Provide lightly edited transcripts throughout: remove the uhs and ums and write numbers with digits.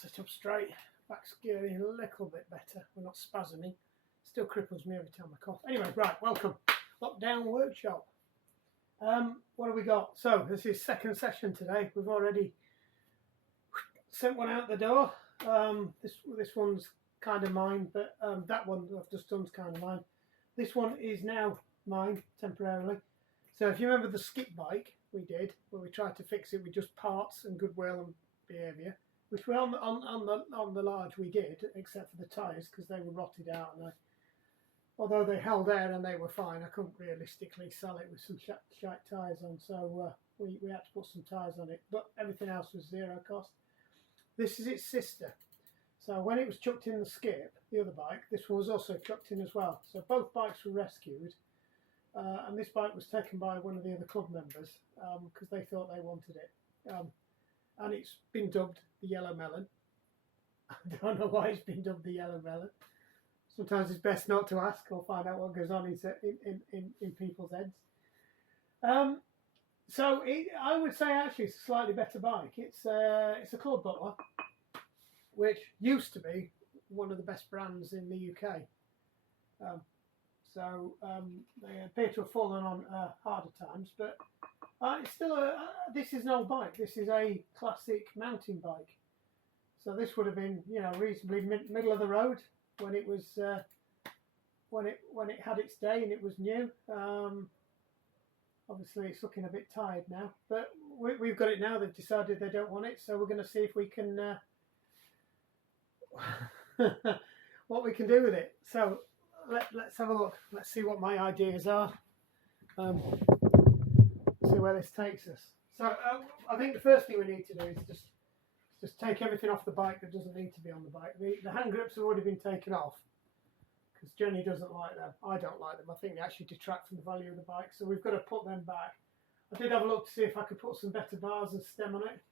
Sit up straight. Back's getting a little bit better. We're not spasming. Still cripples me every time I cough. Anyway, right, welcome. Lockdown workshop. What have we got? So, this is second session today. We've already sent one out the door. This one's kind of mine, but that one I've just done's kind of mine. This one is now mine, temporarily. So if you remember the skip bike we did, where we tried to fix it with just parts and goodwill and behaviour, which we on the large we did, except for the tyres, because they were rotted out, and although they held air and they were fine, I couldn't realistically sell it with some shite tyres on, so we had to put some tyres on it, but everything else was zero cost. This is its sister. So when it was chucked in the skip, the other bike, this one was also chucked in as well. So both bikes were rescued, and this bike was taken by one of the other club members because they thought they wanted it. And it's been dubbed the Yellow Mellon. I don't know why it's been dubbed the Yellow Mellon. Sometimes it's best not to ask or find out what goes on in people's heads. So I would say actually it's a slightly better bike. It's a Claud Butler, which used to be one of the best brands in the UK. They appear to have fallen on harder times, but it's still this is an old bike. This is a classic mountain bike. So this would have been, reasonably middle of the road when it was when it had its day and it was new. Obviously, it's looking a bit tired now, but we've got it now. They've decided they don't want it, so we're going to see if we can what we can do with it. So let's have a look. Let's see what my ideas are. See where this takes us. So I think the first thing we need to do is just take everything off the bike that doesn't need to be on the bike. The hand grips have already been taken off because Jenny doesn't like them. I don't like them. I think they actually detract from the value of the bike, so we've got to put them back. I did have a look to see if I could put some better bars and stem on it,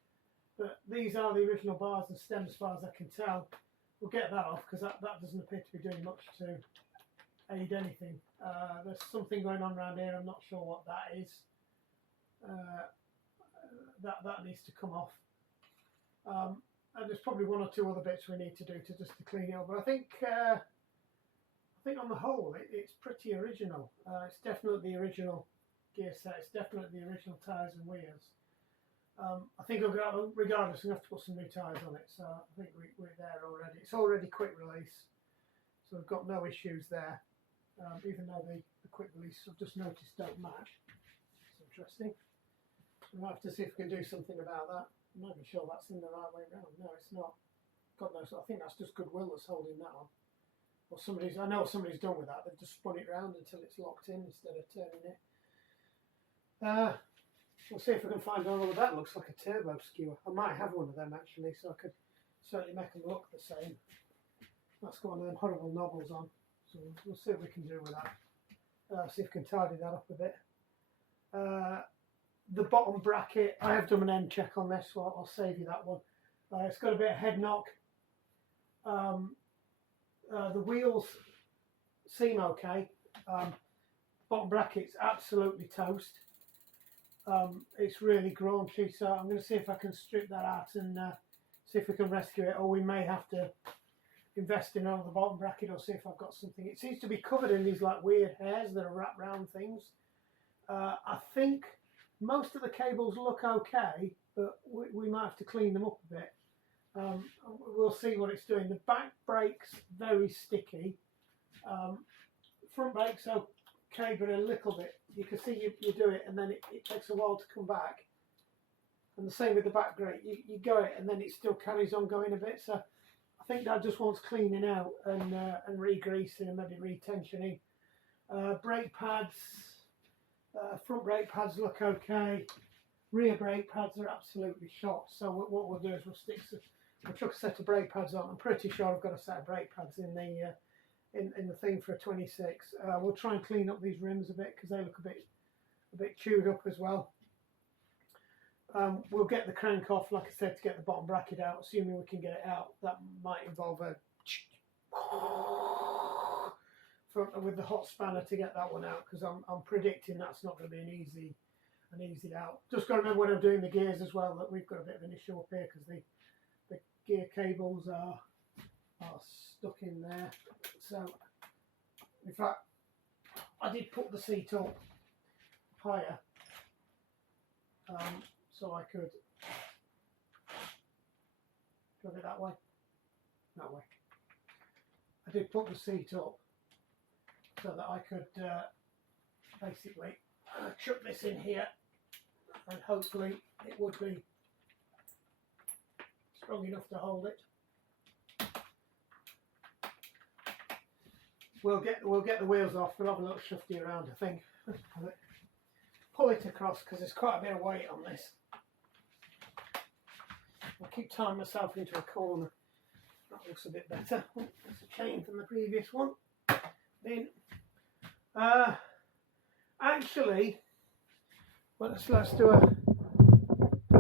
but these are the original bars and stem as far as I can tell. We'll get that off because that doesn't appear to be doing much to aid anything. There's something going on around here. I'm not sure what that is. That needs to come off. And there's probably one or two other bits we need to do to clean it up. But I think on the whole it's pretty original. It's definitely the original gear set. It's definitely the original tyres and wheels. I think regardless, I'm going to have to put some new tyres on it. So I think we're there already. It's already quick release, so we've got no issues there. Even though the quick release I've just noticed don't match. It's interesting. So we'll have to see if we can do something about that. I'm not even sure that's in the right way around. No, it's not. God knows. I think that's just goodwill that's holding that on. Or I know what somebody's done with that. They've just spun it round until it's locked in instead of turning it. We'll see if we can find out. That looks like a turbo skewer. I might have one of them actually, so I could certainly make them look the same. That's got one of them horrible knobbles on. So we'll see what we can do with that. See if we can tidy that up a bit. The bottom bracket, I have done an end check on this, so I'll save you that one. It's got a bit of head knock. The wheels seem okay. Bottom bracket's absolutely toast. It's really graunchy, so I'm going to see if I can strip that out and see if we can rescue it, or we may have to invest in another bottom bracket, or see if I've got something. It seems to be covered in these like weird hairs that are wrapped around things. I think most of the cables look okay, but we might have to clean them up a bit. We'll see what it's doing. The back brake's very sticky. Front brake's okay, but a little bit. You can see you do it, and then it takes a while to come back. And the same with the back brake. You go it, and then it still carries on going a bit. So I think that just wants cleaning out and re-greasing and maybe re-tensioning. Brake pads, front brake pads look okay. Rear brake pads are absolutely shot. So what we'll do is we'll chuck a set of brake pads on. I'm pretty sure I've got a set of brake pads in the thing for a 26. We'll try and clean up these rims a bit because they look a bit chewed up as well. We'll get the crank off, like I said, to get the bottom bracket out, assuming we can get it out. That might involve with the hot spanner to get that one out, because I'm predicting that's not going to be an easy out. Just got to remember when I'm doing the gears as well that we've got a bit of an issue up here because the gear cables are stuck in there. So, in fact, I did put the seat up higher so I could go it that way. That way. I did put the seat up so that I could basically chuck this in here, and hopefully it would be strong enough to hold it. We'll get the wheels off. We'll have a little shifty around, I think. Let's pull it across because there's quite a bit of weight on this. I'll keep tying myself into a corner. That looks a bit better. Oh, that's a chain from the previous one. Then, actually, well, let's do a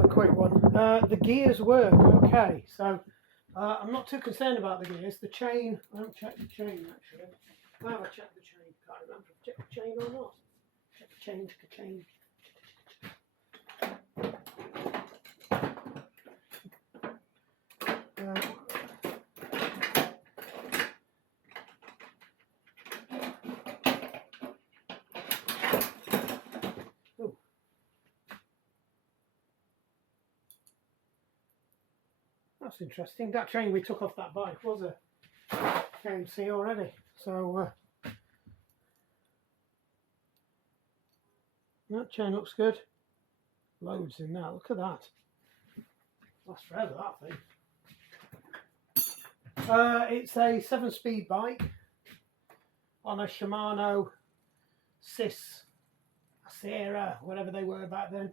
quick one. The gears work okay, so I'm not too concerned about the gears. The chain, I haven't checked the chain actually. I have checked the chain. Can't remember if I checked the chain or not. Check the chain. Check the chain. That's interesting. That chain we took off that bike was a KMC already. So that chain looks good. Loads in that. Look at that. Lasts forever, that thing. It's a 7-speed bike on a Shimano Sierra, whatever they were back then.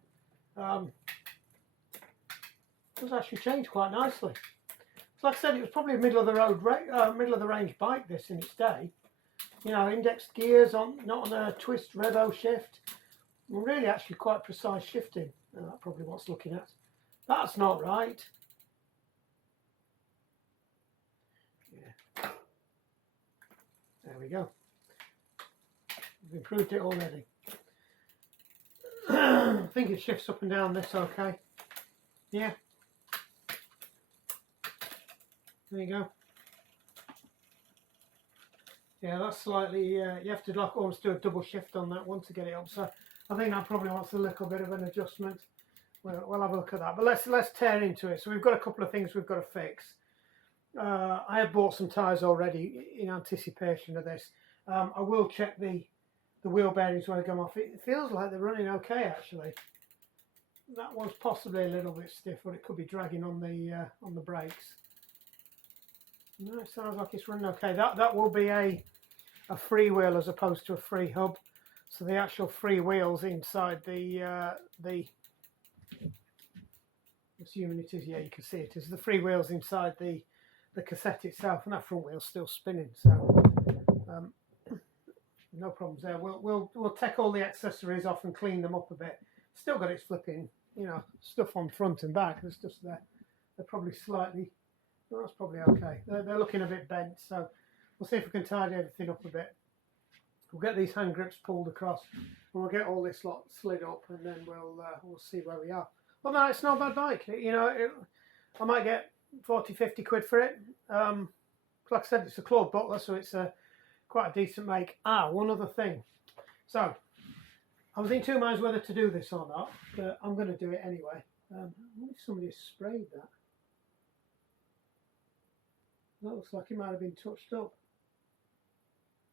It was actually changed quite nicely. So like I said, it was probably a middle of the range bike this in its day. You know, indexed gears on, not on a twist revo shift. Really, actually quite precise shifting. That's probably what's looking at. That's not right. Yeah. There we go. We've improved it already. I think it shifts up and down this okay. Yeah. There you go. Yeah, that's slightly, you have to like almost do a double shift on that one to get it up. So I think that probably wants a little bit of an adjustment. We'll have a look at that. But let's tear into it. So we've got a couple of things we've got to fix. I have bought some tyres already in anticipation of this. I will check the wheel bearings when I come off. It feels like they're running okay actually. That one's possibly a little bit stiff, but it could be dragging on the brakes. No, it sounds like it's running okay. That will be a free wheel as opposed to a free hub. So the actual free wheels inside the assuming it is, yeah, you can see it is the free wheels inside the cassette itself, and that front wheel's still spinning. So no problems there. We'll take all the accessories off and clean them up a bit. Still got its flipping, you know, stuff on front and back. There's just they're probably slightly. Well, that's probably okay. They're looking a bit bent, so we'll see if we can tidy everything up a bit. We'll get these hand grips pulled across, and we'll get all this lot slid up, and then we'll see where we are. Well, no, it's not a bad bike. You know, I might get 40, 50 quid for it. Like I said, it's a Claud Butler, so it's quite a decent make. One other thing. So I was in two minds whether to do this or not, but I'm going to do it anyway. I wonder if somebody sprayed that. That looks like it might have been touched up.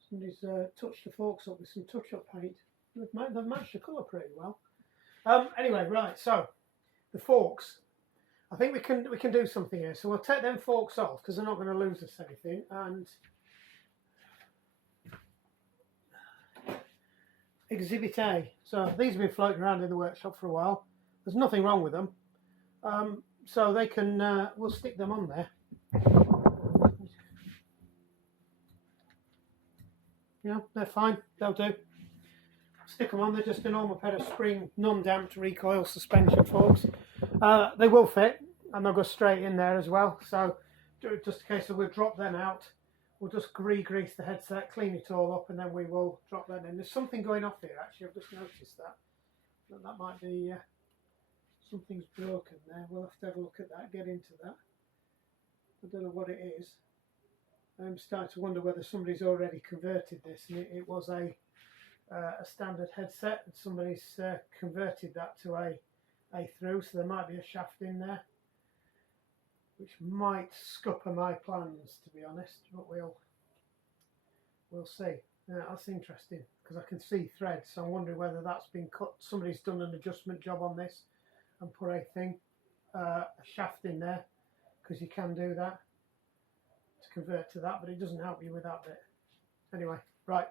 Somebody's touched the forks up with some touch-up paint. They've matched the colour pretty well. Anyway, right. So the forks. I think we can do something here. So we'll take them forks off because they're not going to lose us anything. And Exhibit A. So these have been floating around in the workshop for a while. There's nothing wrong with them. So they can. We'll stick them on there. Yeah, they're fine. They'll do. Stick them on. They're just a normal pair of spring, non-damped recoil suspension forks. They will fit, and they'll go straight in there as well. So, just in case we'll drop them out. We'll just re-grease the headset, clean it all up, and then we will drop them in. There's something going off here. Actually, I've just noticed that. That might be something's broken there. We'll have to have a look at that. Get into that. I don't know what it is. I'm starting to wonder whether somebody's already converted this, and it was a standard headset, and somebody's converted that to a through, so there might be a shaft in there, which might scupper my plans, to be honest, but we'll see. That's interesting, because I can see threads, so I'm wondering whether that's been cut. Somebody's done an adjustment job on this and put a shaft in there, because you can do that to convert to that, but it doesn't help you with that bit. Anyway, right.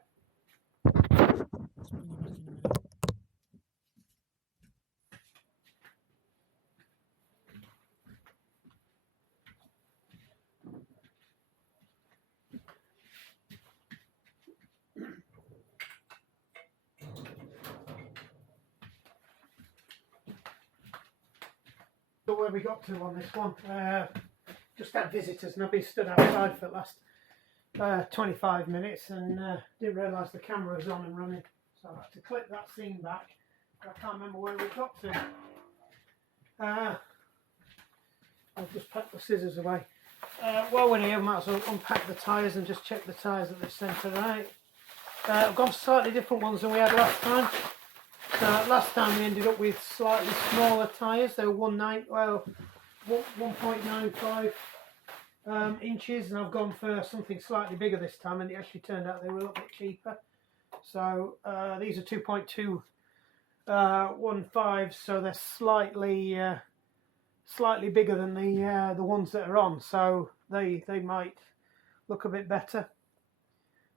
So where we got to on this one, just had visitors, and I've been stood outside for the last 25 minutes and didn't realise the camera was on and running, so I had to clip that scene back. I can't remember where we got to. I'll just pack the scissors away. While we're here, I might as well unpack the tyres and just check the tyres that they've sent out. I've gone for slightly different ones than we had last time. So last time we ended up with slightly smaller tyres. They were 1.95 inches, and I've gone for something slightly bigger this time, and it actually turned out they were a little bit cheaper. So these are 2.215, so they're slightly bigger than the ones that are on. So they might look a bit better.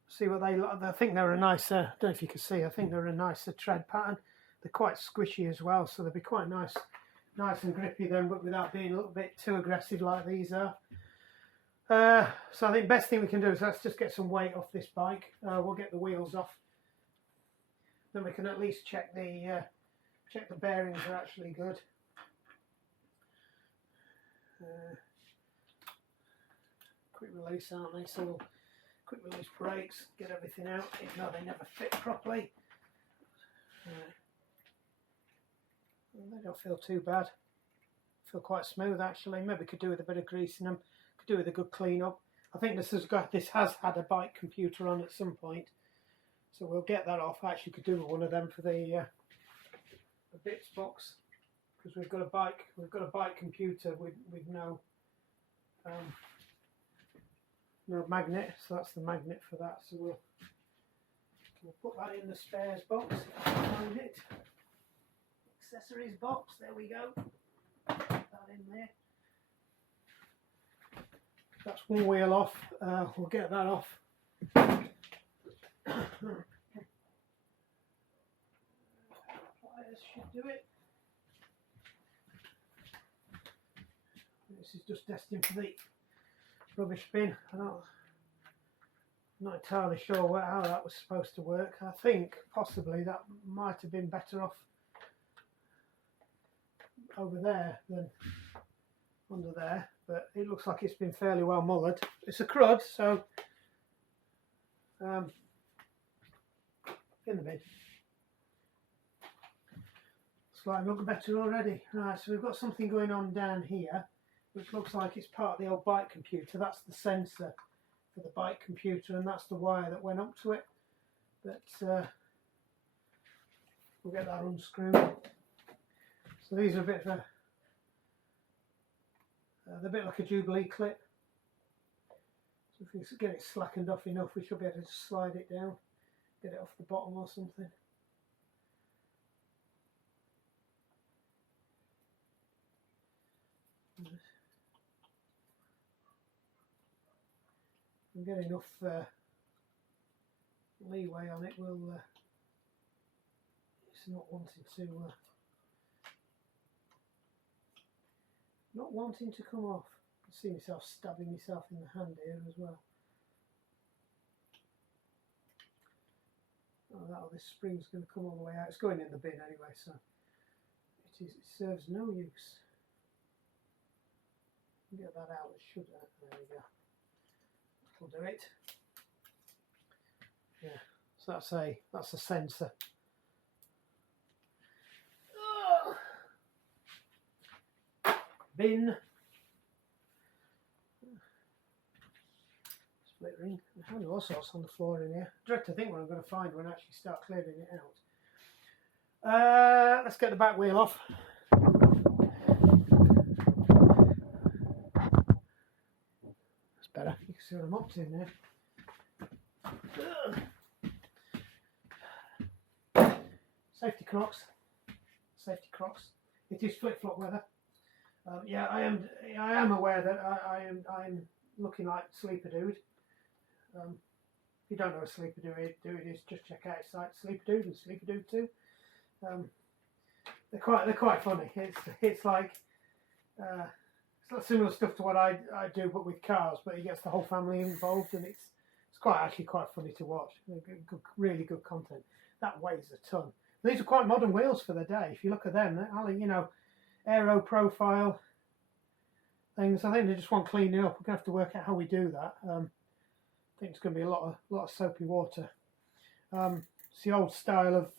See what they like. I think they're a nicer, I don't know if you can see, I think they're a nicer tread pattern. They're quite squishy as well, so they'll be quite nice and grippy then, but without being a little bit too aggressive like these are. So I think best thing we can do is let's just get some weight off this bike. We'll get the wheels off, then we can at least check the bearings are actually good. Quick release, aren't they? So we'll quick release brakes, get everything out, even though they never fit properly. They don't feel too bad. Feel quite smooth actually. Maybe could do with a bit of greasing them. Could do with a good clean up. I think this has had a bike computer on at some point, so we'll get that off. I actually could do with one of them for the bits box, because we've got a bike computer with no magnet, so that's the magnet for that. So we'll put that in the spares box. Find it. Accessories box. There we go. Put that in there. That's one wheel off. We'll get that off. Pliers should do it. This is just destined for the rubbish bin. I'm not entirely sure how that was supposed to work. I think possibly that might have been better off over there than under there, but it looks like it's been fairly well mullered. It's a crud, so in the bin. Slightly look better already. Right, so we've got something going on down here, which looks like it's part of the old bike computer. That's the sensor for the bike computer, and that's the wire that went up to it. But we'll get that unscrewed. So these are a bit of a, they're a bit like a Jubilee clip. So if we get it slackened off enough, we should be able to just slide it down, get it off the bottom or something. And get enough leeway on it. It's not wanting to come off. I can see myself stabbing myself in the hand here as well. Oh, this spring's going to come all the way out. It's going in the bin anyway, so it serves no use. Get that out. It should. There we go. That'll do it. Yeah. So that's a sensor. Bin. split ring. I found all sorts on the floor in here. Dread to think what I'm going to find when I actually start clearing it out. Let's get the back wheel off. That's better. You can see what I'm up to in there. Safety Crocs. Safety Crocs. It is flip-flop weather. Yeah, I am aware that I'm looking like Sleeper Dude. If you don't know what Sleeper Dude is, just check out his site, Sleeper Dude and Sleeper Dude 2. They're quite funny. It's like similar stuff to what I do, but with cars. But he gets the whole family involved, and it's actually quite funny to watch. Really good content. That weighs a ton. These are quite modern wheels for the day. If you look at them, you know, aero profile things. I think they just want cleaning up. We're gonna have to work out how we do that. I think it's going to be a lot of soapy water. It's the old style of.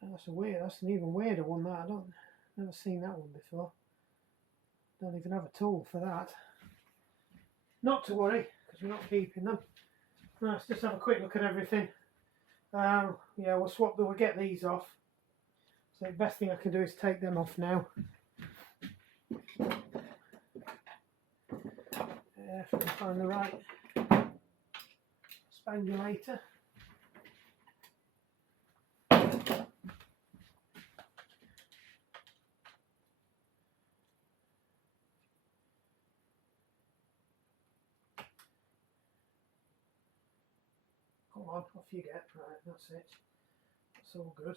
That's an even weirder one. Never seen that one before. Don't even have a tool for that. Not to worry, because we're not keeping them. Right, let's just have a quick look at everything. Yeah, we'll get these off. So the best thing I can do is take them off now. If I can find the right spangulator. Come on, off you get. Right, that's it. That's all good.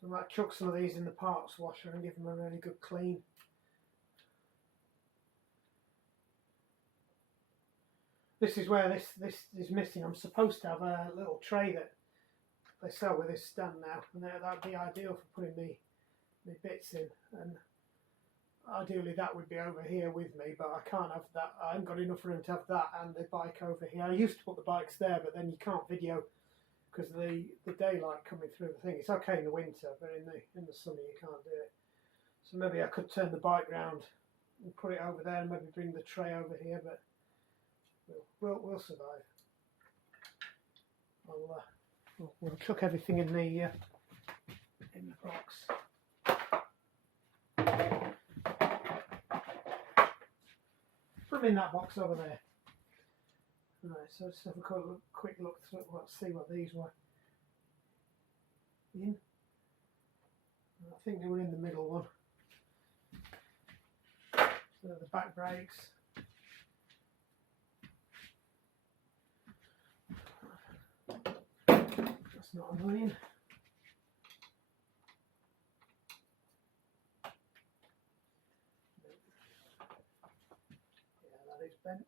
So I might chuck some of these in the parts washer and give them a really good clean. This is where this is missing. I'm supposed to have a little tray that they sell with this stand now, and that'd be ideal for putting the bits in. And ideally that would be over here with me, but I can't have that. I haven't got enough room to have that and the bike over here. I used to put the bikes there, but then you can't video because of the daylight coming through the thing. It's okay in the winter, but in the summer you can't do it. So maybe I could turn the bike round and put it over there, and maybe bring the tray over here, but. We'll survive. We'll chuck everything in the box. Put them in that box over there. Right, so let's have a quick look through. Let's see what these were in. I think they were in the middle one. So the back brakes. That's not annoying. Yeah, that is bent.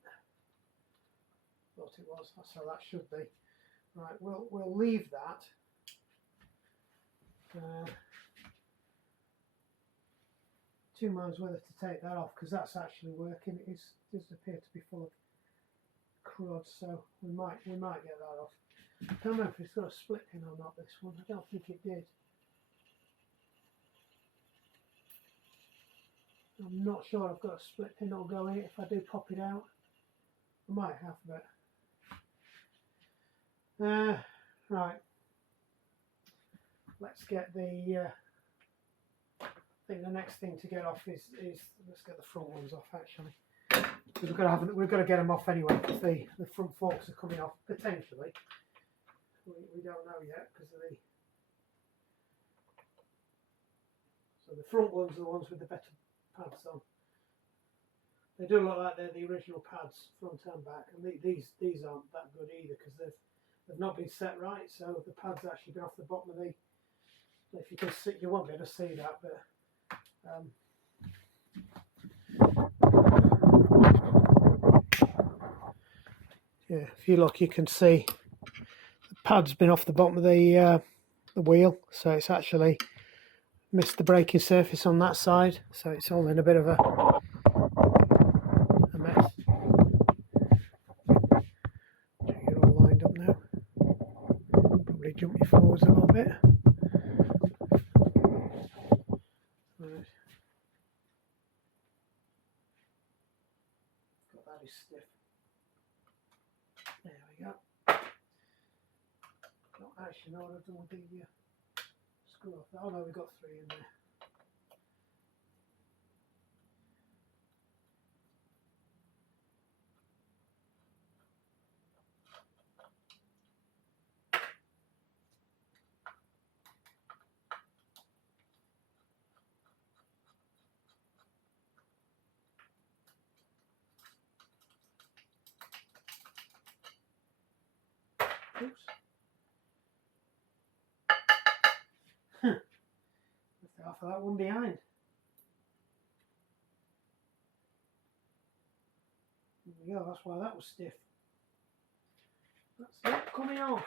Thought it was. That's how that should be. Right, we'll leave that. 2 miles whether to take that off, because that's actually working. It does appear to be full of crud, so we might get that off. I don't know if it's got a split pin or not, this one. I don't think it did. I'm not sure I've got a split pin or go in it. If I do pop it out, I might have, but right. Let's get the I think the next thing to get off is let's get the front ones off actually. Because we've got to get them off anyway, because the front forks are coming off potentially. We don't know yet because of so the front ones are the ones with the better pads on. They do look like they're the original pads front and back, and these aren't that good either because they've not been set right. So the pads actually been off the bottom of the. If you can see, you won't be able to see that, but. Yeah, if you look, you can see the pad's been off the bottom of the wheel, so it's actually missed the braking surface on that side, so it's all in a bit of a mess. You're all lined up now. Probably jump you forwards a little bit. Right. that is stiff. There we go. Don't actually know what I've done with the screw off. Oh no, we've got 3 in there. Oops. Left half of that one behind. There we go, that's why that was stiff. That's it, coming off.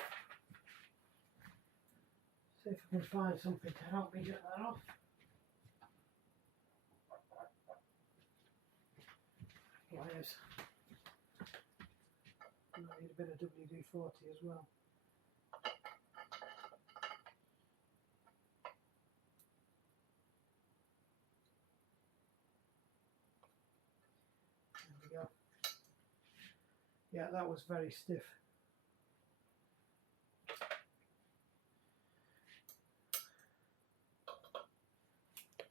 See if I can find something to help me get that off. Pliers. I need a bit of WD-40 as well. There we go. Yeah, that was very stiff.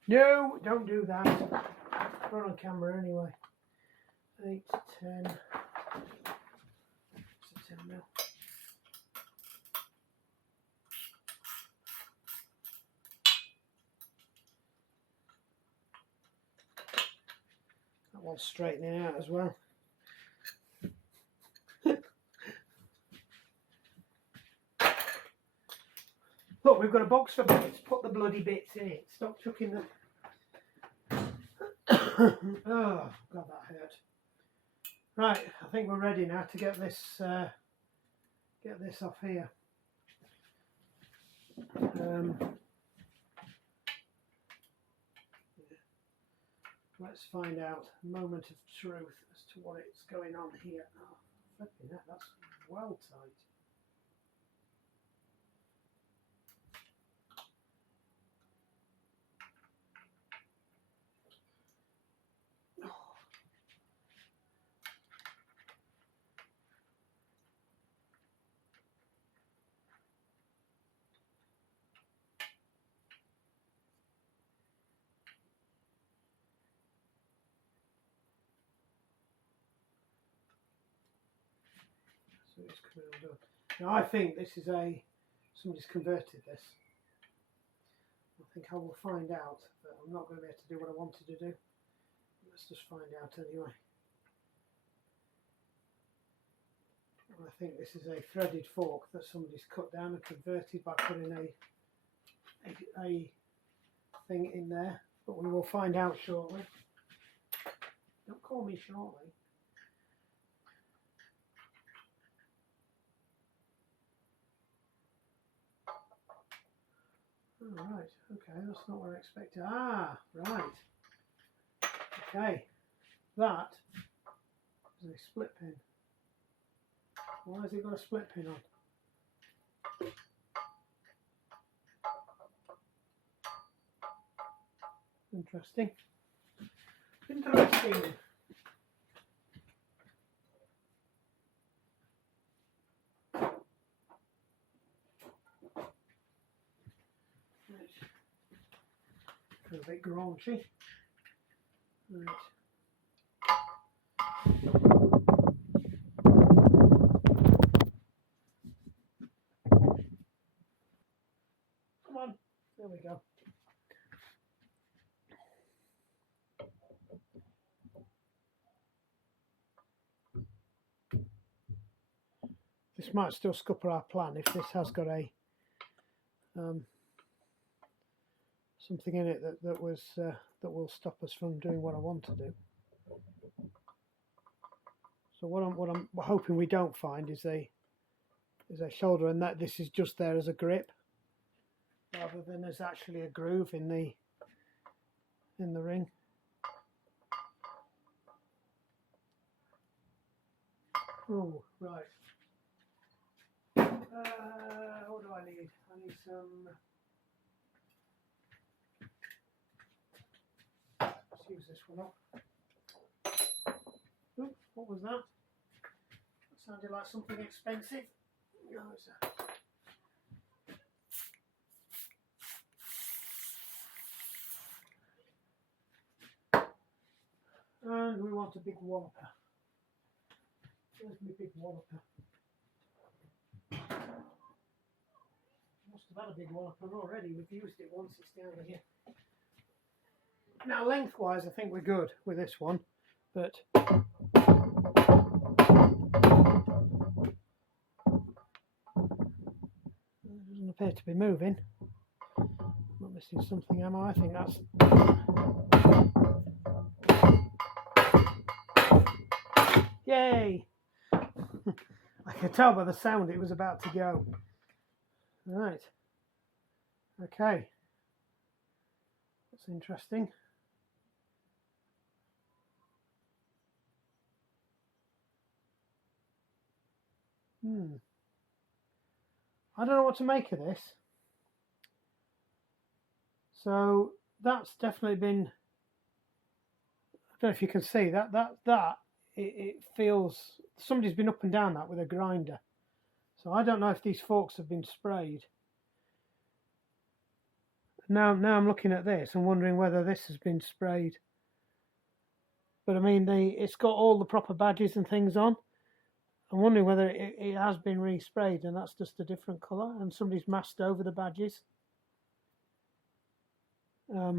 No, don't do that. We're on camera anyway. 8 to 10. It's a 10 mil. That one's straightening out as well. Look, we've got a box for bits. Put the bloody bits in it. Stop chucking them. Oh, God, that hurt. Right, I think we're ready now to get this off here. Let's find out. A moment of truth as to what it's going on here. Oh, flipping that, that's well tight. So it's coming undone. Now I think this is somebody's converted this. I think I will find out, but I'm not going to be able to do what I wanted to do. Let's just find out anyway. And I think this is a threaded fork that somebody's cut down and converted by putting a thing in there, but we will find out shortly. Don't call me shortly. Oh, right, okay, that's not what I expected. Ah, right. Okay, that is a split pin. Why has it got a split pin on? Interesting. Interesting. A bit graunchy. Right. Come on, there we go. This might still scupper our plan if this has got a something in it that will stop us from doing what I want to do. So what I'm hoping we don't find is a shoulder, and that this is just there as a grip rather than as actually a groove in the ring. Oh, right. What do I need? I need some. Let's use this one up. Oops, What was that? That sounded like something expensive. No, it's and we want a big walloper. Where's my big walloper? Must have had a big walloper already. We've used it once. It's down here. Now, lengthwise, I think we're good with this one, but it doesn't appear to be moving. I'm not missing something, am I? I think that's... Yay! I could tell by the sound it was about to go. Right. Okay. That's interesting. I don't know what to make of this. So that's definitely been, I don't know if you can see that it feels, somebody's been up and down that with a grinder. So I don't know if these forks have been sprayed. Now I'm looking at this and wondering whether this has been sprayed. But I mean, it's got all the proper badges and things on. I'm wondering whether it has been resprayed and that's just a different colour and somebody's masked over the badges. But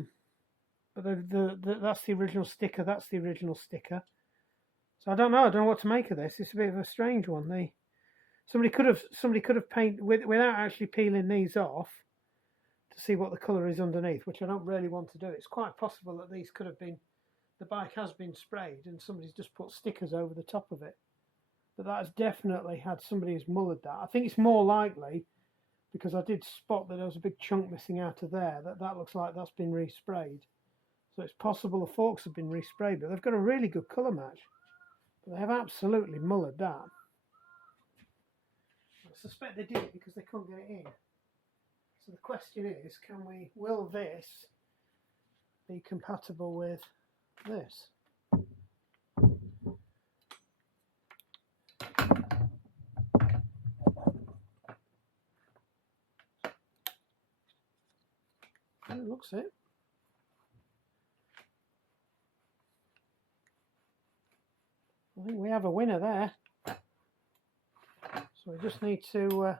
that's the original sticker. That's the original sticker. So I don't know what to make of this. It's a bit of a strange one. Somebody could have painted without actually peeling these off to see what the colour is underneath, which I don't really want to do. It's quite possible that these could have been, the bike has been sprayed and somebody's just put stickers over the top of it. But that has definitely had somebody who's mullered that. I think it's more likely, because I did spot that there was a big chunk missing out of there, that looks like that's been resprayed. So it's possible the forks have been resprayed, but they've got a really good colour match. But they have absolutely mullered that. I suspect they did it because they couldn't get it in. So the question is, will this be compatible with this? It looks it. I think we have a winner there. So we just need to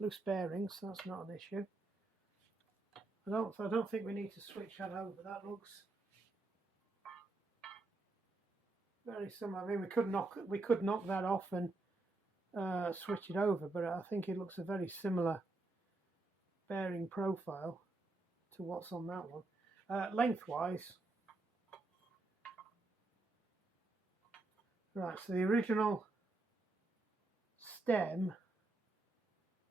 loose bearings. So that's not an issue. I don't think we need to switch that over. That looks very similar. I mean, we could knock that off and switch it over, but I think it looks a very similar bearing profile to what's on that one. Lengthwise, right, so the original stem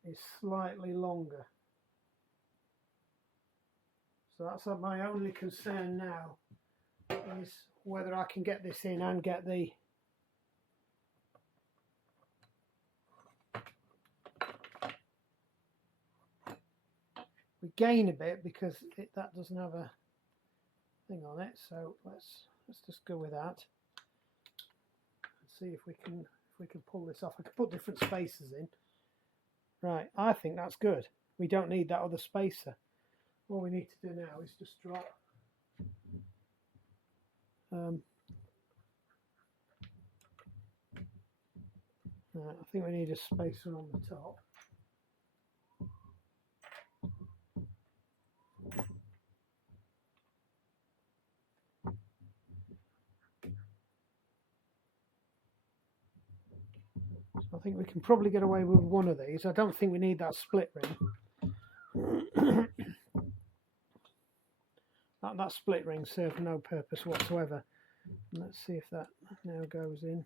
is slightly longer. So that's my only concern now, is whether I can get this in and get the we gain a bit because that doesn't have a thing on it. So let's just go with that and see if we can pull this off. I could put different spacers in. Right, I think that's good. We don't need that other spacer. All we need to do now is just drop right, I think we need a spacer on the top. So I think we can probably get away with one of these. I don't think we need that split ring. That split ring served no purpose whatsoever. And let's see if that now goes in.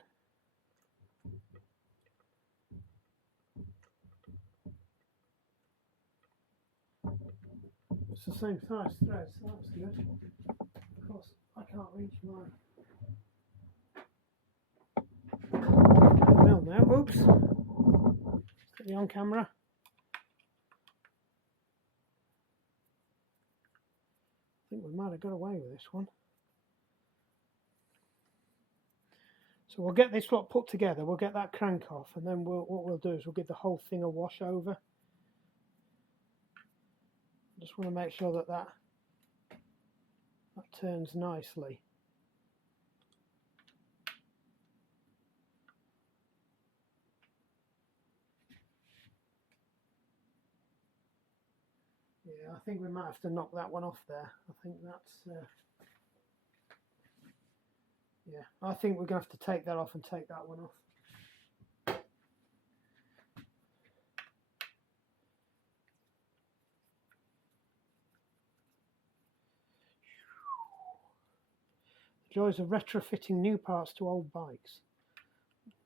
It's the same size thread, so that's good. Of course, I can't reach mine. Well, now, oops. Let's get the on camera. I think we might have got away with this one. So we'll get this lot put together, we'll get that crank off, and then what we'll do is we'll give the whole thing a wash over. Just want to make sure that that turns nicely. Yeah, I think we might have to knock that one off there. I think that's yeah, I think we're going to have to take that off and take that one off. The joys of retrofitting new parts to old bikes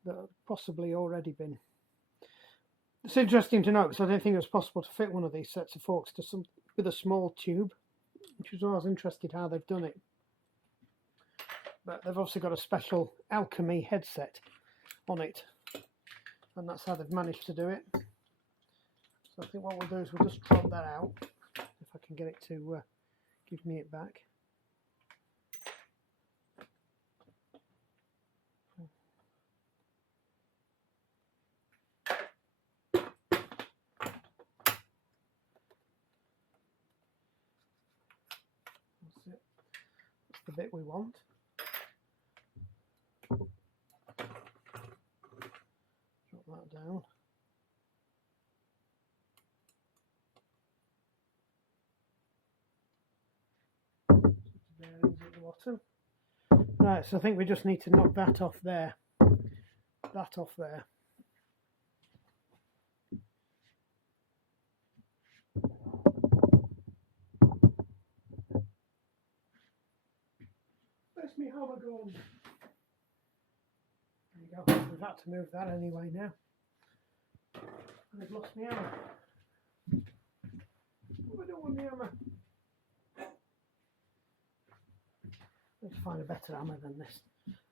that have possibly already been. It's interesting to note because I didn't think it was possible to fit one of these sets of forks to some with a small tube, which is why I was interested how they've done it. But they've obviously got a special alchemy headset on it, and that's how they've managed to do it. So I think what we'll do is we'll just trot that out, if I can get it to give me it back. That's it. That's the bit we want. Drop that down. Bearings at the bottom. Right, so I think we just need to knock that off there. That off there. Where's my hammer gone? There you go. We've had to move that anyway now. And I've lost my hammer. What do I do with my hammer? Let's find a better hammer than this.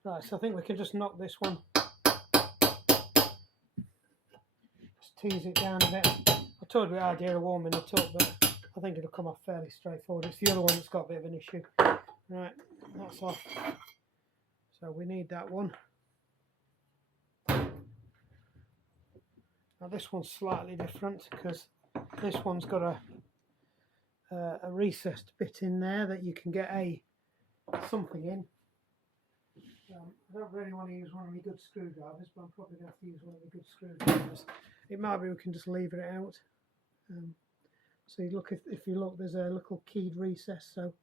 Right, so I think we can just knock this one. Just tease it down a bit. I told you the idea of warming it up, but I think it'll come off fairly straightforward. It's the other one that's got a bit of an issue. Right, that's off. So we need that one. Now this one's slightly different because this one's got a recessed bit in there that you can get something in. I don't really want to use one of my good screwdrivers, but I'm probably going to have to use one of the good screwdrivers. It might be we can just leave it out. So you look, if you look, there's a little keyed recess. So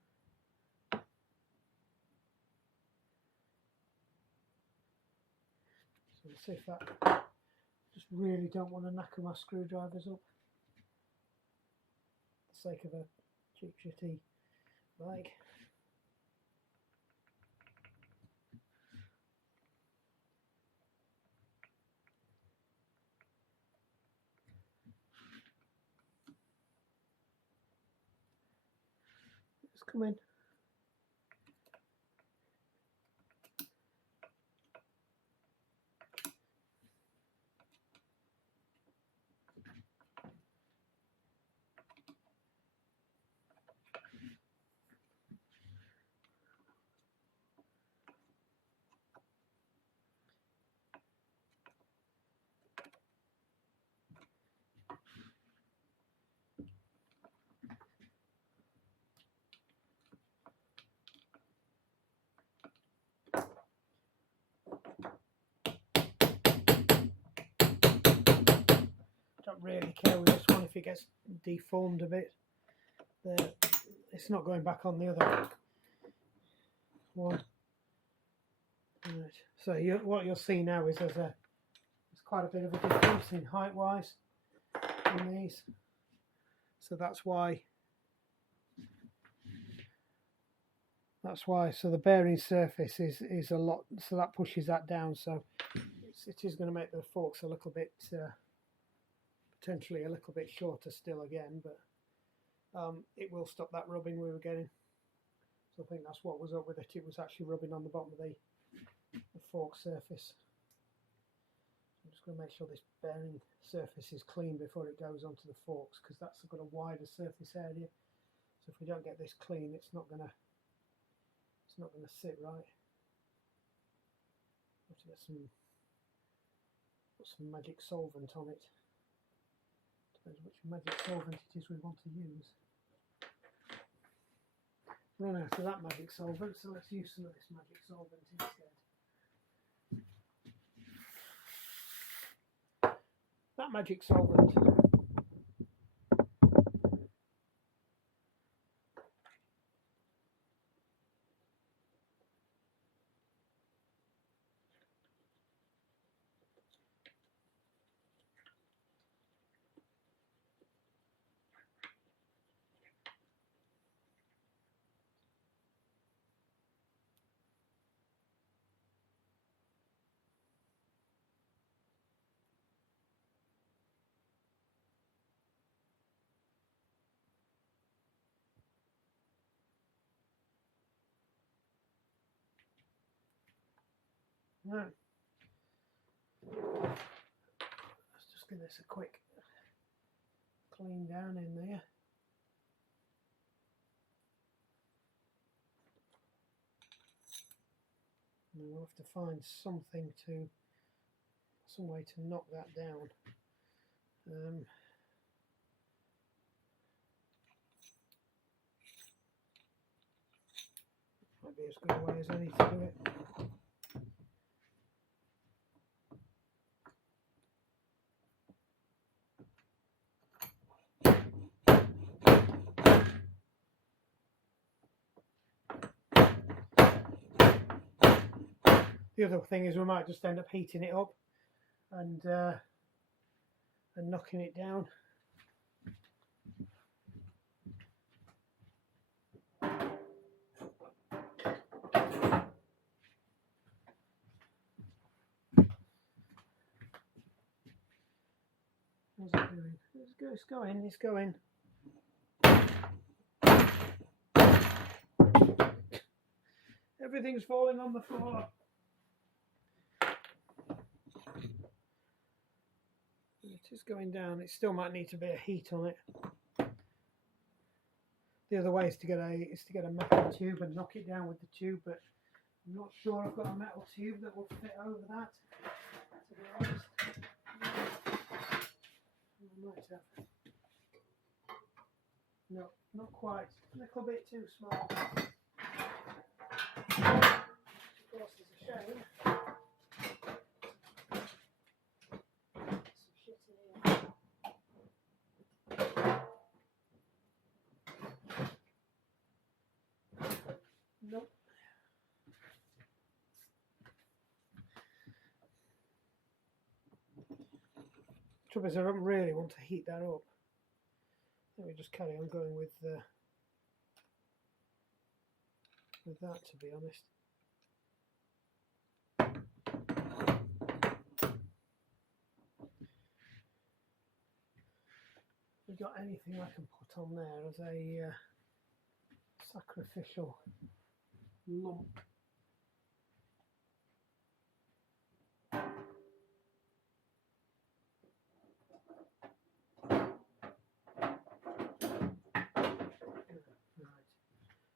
let's see if that. Just really don't want to knacker my screwdrivers up for the sake of a cheap shitty bike. Just come in. Don't really care with this one if it gets deformed a bit. It's not going back on the other one. Right. So what you'll see now is there's quite a bit of a difference in height wise in these. So that's why. So the bearing surface is a lot. So that pushes that down. So it is going to make the forks a little bit. Potentially a little bit shorter still again, but it will stop that rubbing we were getting. So I think that's what was up with it. It was actually rubbing on the bottom of the fork surface. I'm just going to make sure this bearing surface is clean before it goes onto the forks, because that's got a wider surface area. So if we don't get this clean, it's not going to sit right. The have to put some magic solvent on it. Depends which magic solvent it is we want to use. Run out of that magic solvent, so let's use some of this magic solvent instead. That magic solvent. Right. Let's just give this a quick clean down in there. And we'll have to find some way to knock that down. Might be as good a way as any to do it. The other thing is we might just end up heating it up and knocking it down. How's it doing? It's going, it's going. Everything's falling on the floor. It is going down. It still might need a bit of heat on it. The other way is to get a metal tube and knock it down with the tube, but I'm not sure I've got a metal tube that will fit over that, to be honest. I might have. No, not quite. A little bit too small. Of course, it's a shame. Some shit in here. Nope. Trouble is, I don't really want to heat that up. Let me just carry on going with that, to be honest. Have we got anything I can put on there as a sacrificial lump?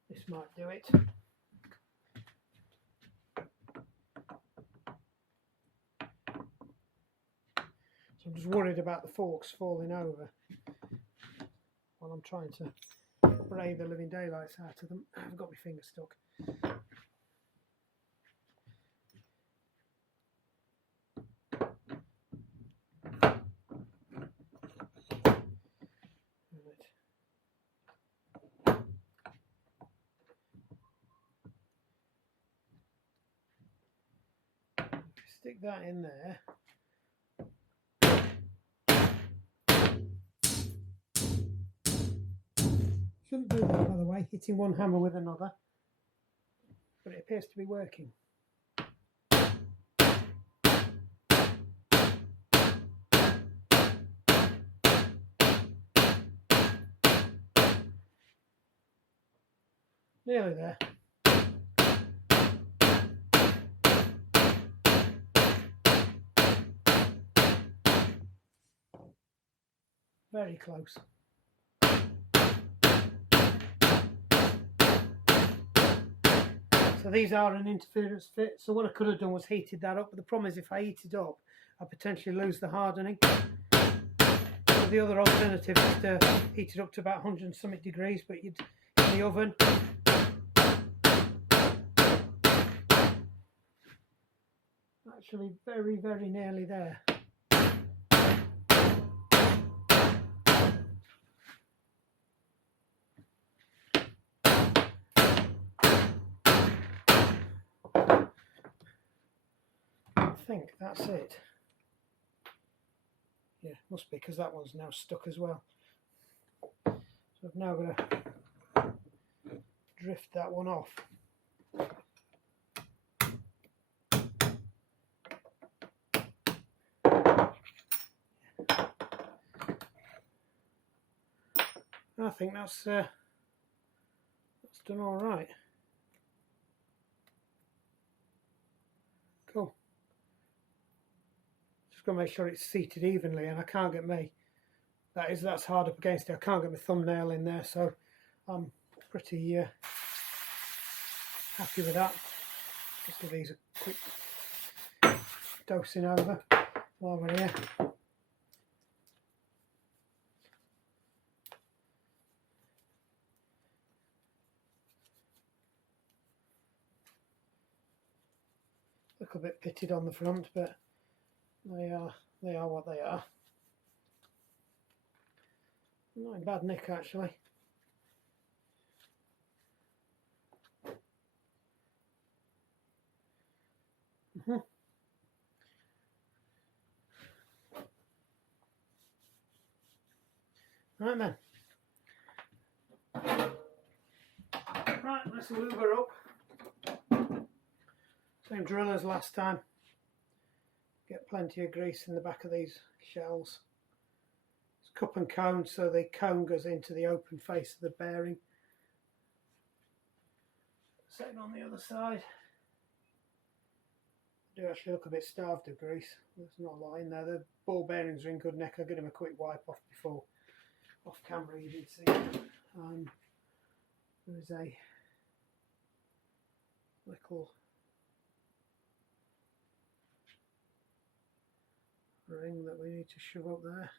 This might do it. So I'm just worried about the forks falling over while I'm trying to braid the living daylights out of them. I've got my finger stuck. Stick that in there. Shouldn't do that, by the way, hitting one hammer with another, but it appears to be working. Nearly there. Very close. So these are an interference fit. So what I could have done was heated that up, but the problem is if I heat it up, I potentially lose the hardening. So the other alternative is to heat it up to about 100 and something degrees, but you'd in the oven. Actually very, very nearly there. I think that's it. Yeah, must be, because that one's now stuck as well. So I've now got to drift that one off. I think that's done all right. Cool. Just got to make sure it's seated evenly, and I can't get that's hard up against it. I can't get my thumbnail in there, so I'm pretty happy with that. Just give these a quick dosing over while we're here. A little bit pitted on the front, but they are what they are. Not in bad nick, actually. Right then. Right, let's move her up. Same drill as last time. Get plenty of grease in the back of these shells. It's cup and cone, so the cone goes into the open face of the bearing. Same on the other side. They do actually look a bit starved of grease. There's not a lot in there. The ball bearings are in good nick. I'll give them a quick wipe off before off camera. You did see there is a little ring that we need to shove up there.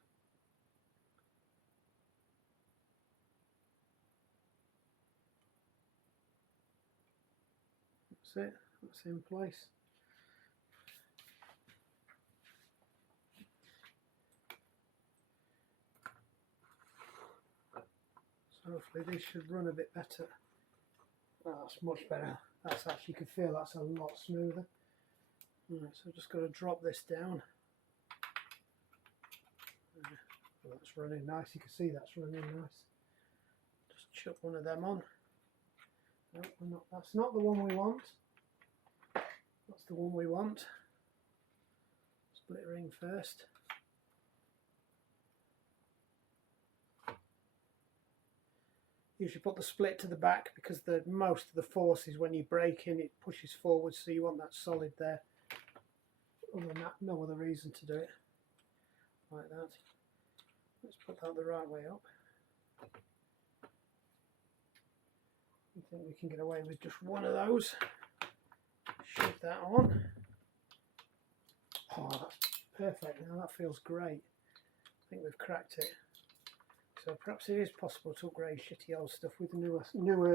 That's it, that's in place. So hopefully these should run a bit better. Oh, that's much better. That's actually, you can feel that's a lot smoother. Right, so I've just got to drop this down. Well, that's running nice. You can see that's running nice. Just chuck one of them on. No, that's not the one we want. That's the one we want. Split ring first. Usually put the split to the back because most of the force is when you break in, it pushes forward, so you want that solid there. Other than that, no other reason to do it like that. Let's put that the right way up. I think we can get away with just one of those. Shove that on. Oh, that's perfect now. That feels great. I think we've cracked it. So perhaps it is possible to upgrade shitty old stuff with newer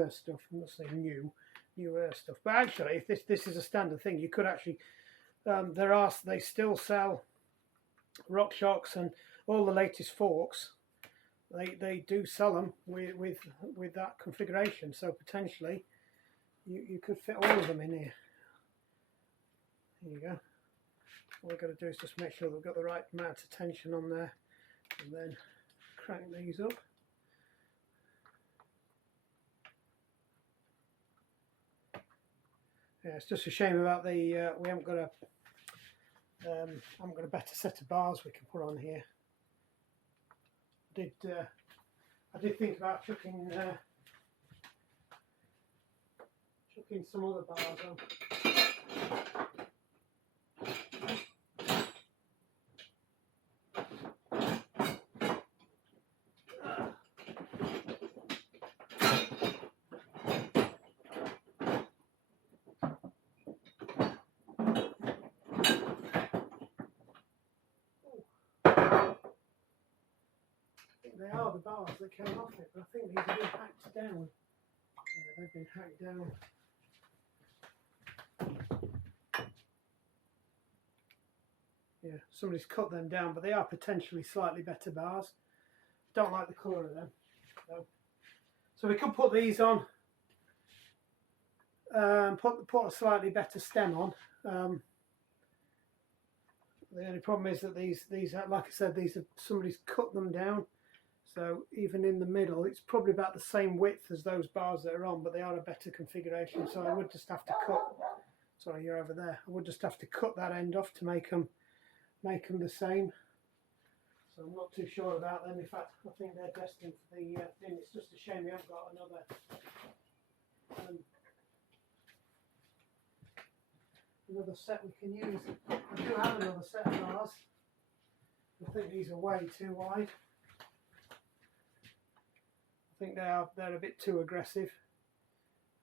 stuff. I'm not saying newer stuff, but actually, if this is a standard thing, you could actually. They still sell rock shocks and all the latest forks. They do sell them with that configuration. So potentially, you could fit all of them in here. There you go. All we've got to do is just make sure we've got the right amount of tension on there, and then crank these up. Yeah, it's just a shame about the we haven't got a better set of bars we can put on here. I did think about chucking some other bars on. the bars that came off it, but I think these have been hacked down. Yeah, they've been hacked down. Yeah, somebody's cut them down, but they are potentially slightly better bars. Don't like the colour of them. So we could put these on, put a slightly better stem on. The only problem is that these are, like I said, somebody's cut them down. So even in the middle, it's probably about the same width as those bars that are on, but they are a better configuration. So I would just have to cut. Sorry, you're over there. I would just have to cut that end off to make them the same. So I'm not too sure about them. In fact, I think they're destined for the bin. It's just a shame we haven't got another set we can use. I do have another set of bars. I think these are way too wide. I think they're a bit too aggressive,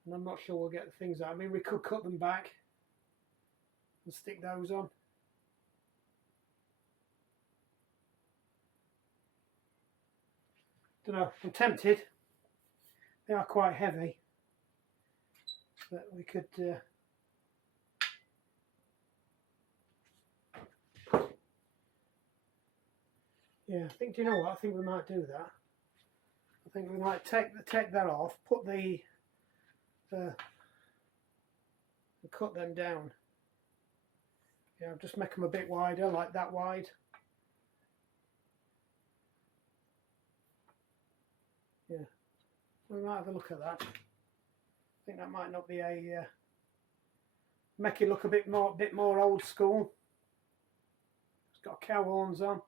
and I'm not sure we'll get the things out. I mean, we could cut them back and stick those on. Don't know, I'm tempted. They are quite heavy, but we could yeah, I think, do you know what, I think we might do that. I think we might take that off, put the cut them down. Yeah, just make them a bit wider, like that wide. Yeah, we might have a look at that. I think that might not be a make it look a bit more old school. It's got cow horns on.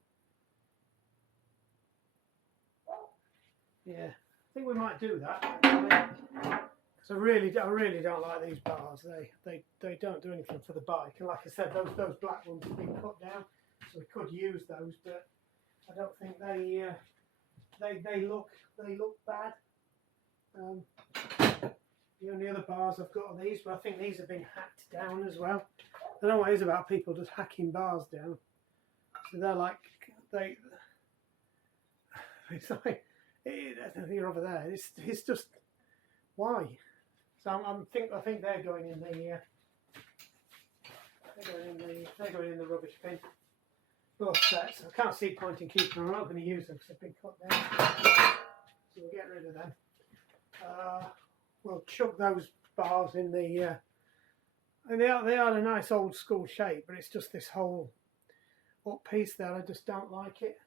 Yeah, I think we might do that. Because I really don't like these bars. They don't do anything for the bike. And like I said, those black ones have been cut down, so we could use those, but I don't think they look bad. The only other bars I've got are these, but I think these have been hacked down as well. I don't know what it is about people just hacking bars down. So they're like it's like. You're over there. It's just why. So I think they're going in the they're going in the rubbish bin. Both sets. I can't see point in keeping them. I'm not going to use them because they've been cut down. So we'll get rid of them. We'll chuck those bars in the. And they are a nice old school shape, but it's just this whole up piece there. I just don't like it.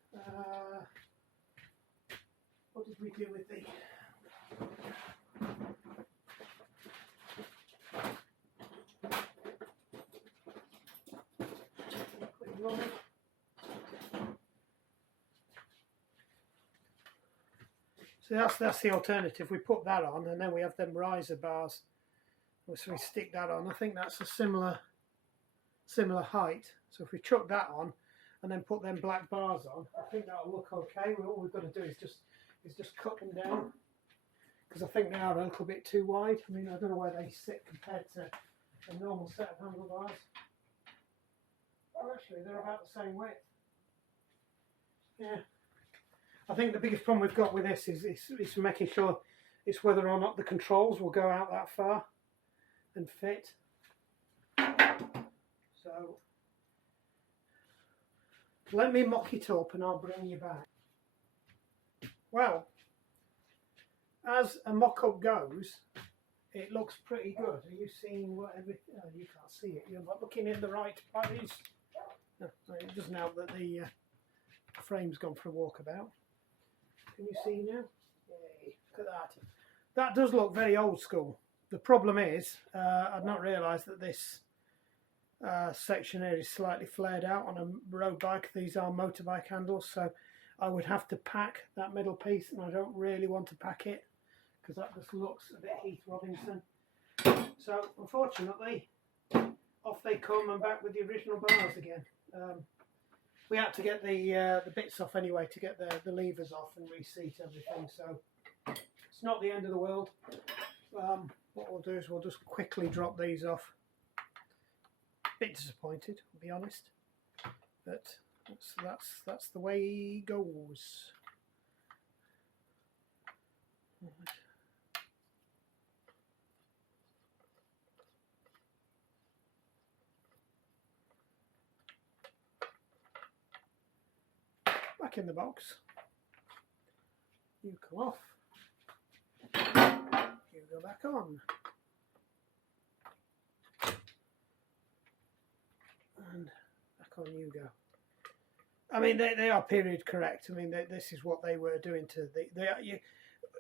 What did we do with the? So that's the alternative. We put that on, and then we have them riser bars. So we stick that on. I think that's a similar height. So if we chuck that on, and then put them black bars on, I think that'll look okay. All we've got to do is just cut them down, because I think they are a little bit too wide. I mean, I don't know where they sit compared to a normal set of handlebars. Oh, actually, they're about the same width. Yeah. I think the biggest problem we've got with this is making sure it's whether or not the controls will go out that far and fit. So let me mock it up and I'll bring you back. Well, as a mock-up goes, it looks pretty good. Are you seeing what everything? Oh, you can't see it. You're not looking in the right place. No, it doesn't help that the frame's gone for a walkabout. Can you see now? Yay, look at that. That does look very old school. The problem is, I'd not realised that this section here is slightly flared out on a road bike. These are motorbike handles, so I would have to pack that middle piece, and I don't really want to pack it because that just looks a bit Heath Robinson. So unfortunately, off they come and back with the original bars again. We had to get the bits off anyway to get the levers off and reseat everything, so it's not the end of the world. What we'll do is we'll just quickly drop these off. Bit disappointed, I'll be honest, but that's the way it goes. Back in the box. You come off. You go back on. And back on you go. I mean, they are period correct. I mean, this is what they were doing to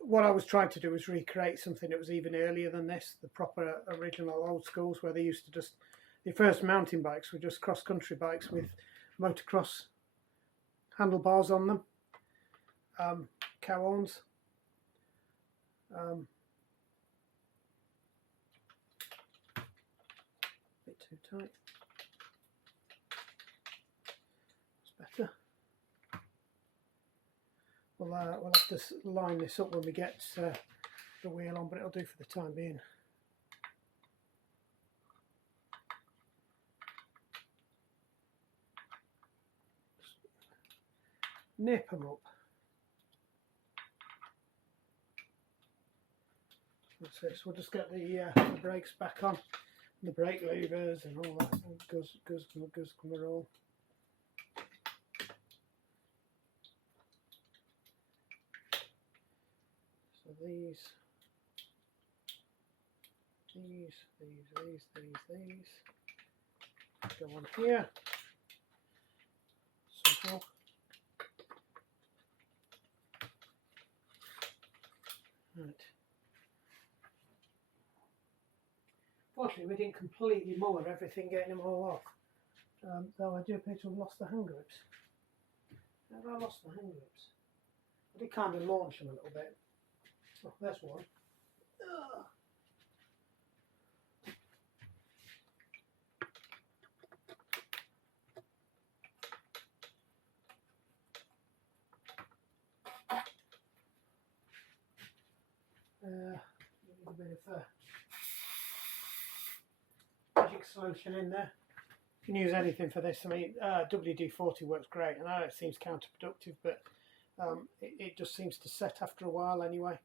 what I was trying to do was recreate something that was even earlier than this, the proper original old schools where they used to just, the first mountain bikes were just cross-country bikes with motocross handlebars on them, cow horns. Bit too tight. It's better. We'll have to line this up when we get the wheel on, but it'll do for the time being. Nip them up. That's it. So we'll just get the brakes back on, the brake levers and all that goes all. So these go on here somehow. Right. Fortunately, we didn't completely muller everything, getting them all off. Though I do appear to have lost the hand grips. Have I lost the hand grips? I did kind of launch them a little bit. Oh, there's one. Ugh. Need a bit of magic solution in there. You can use anything for this. I mean, WD-40 works great. I know it seems counterproductive, but it just seems to set after a while anyway.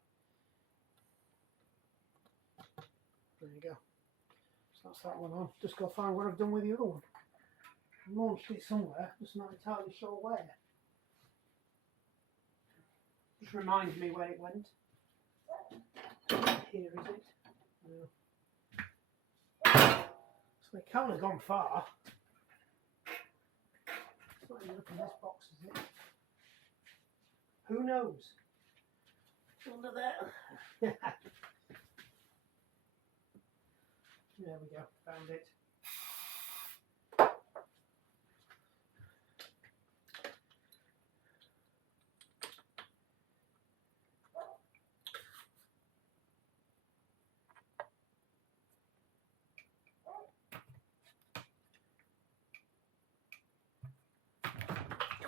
There you go. So that's that one on. Just go find what I've done with the other one. I launched it somewhere, just not entirely sure where. Just remind me where it went. Here is it. So it can't have gone far. It's not even up in this box, is it? Who knows? It's under there. There we go, found it.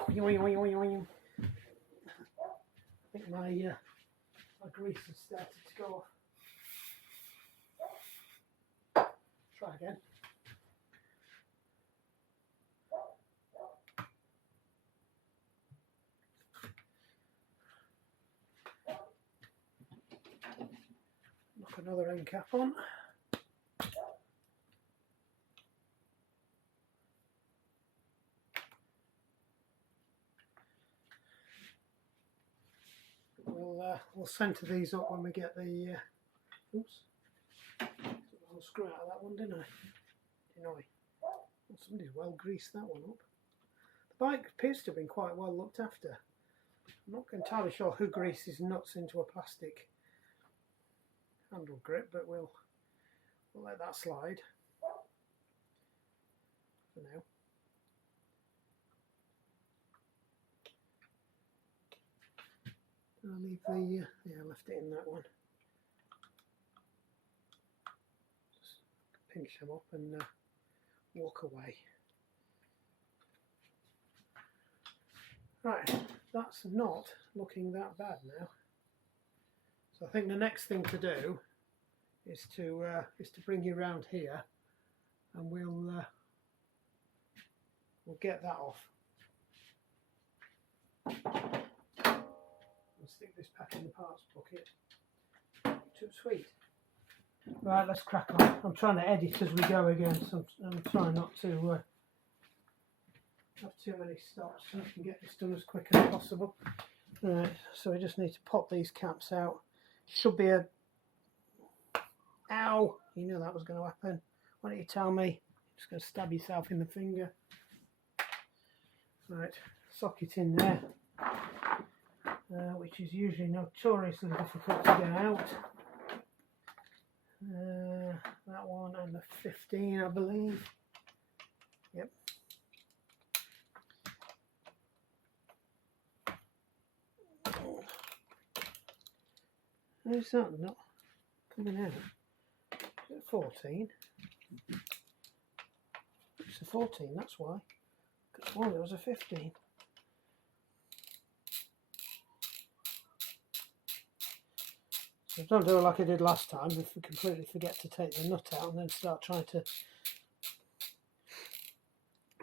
I think my grease has started to go off. Try again. Knock another end cap on. We'll centre these up when we get the. Oops! I'll screw out of that one, didn't I? Well, somebody's well greased that one up. The bike appears to have been quite well looked after. I'm not entirely sure who greases nuts into a plastic handle grip, but we'll let that slide for now. I'll leave the, I left it in that one. Just pinch them up and walk away. Right, that's not looking that bad now. So I think the next thing to do is to bring you around here, and we'll get that off. We'll stick this back in the parts bucket. too sweet. Right, let's crack on. I'm trying to edit as we go again, so I'm trying not to have too many stops so I can get this done as quick as possible. Right, so we just need to pop these caps out. Should be a... Ow! You knew that was going to happen. Why don't you tell me? You're just going to stab yourself in the finger. Right, socket in there, which is usually notoriously difficult to get out. That one and the 15, I believe. Yep. Where's that not coming out? Is it 14? It's a 14, that's why. Oh, there was a 15. So don't do it like I did last time, if we completely forget to take the nut out and then start trying to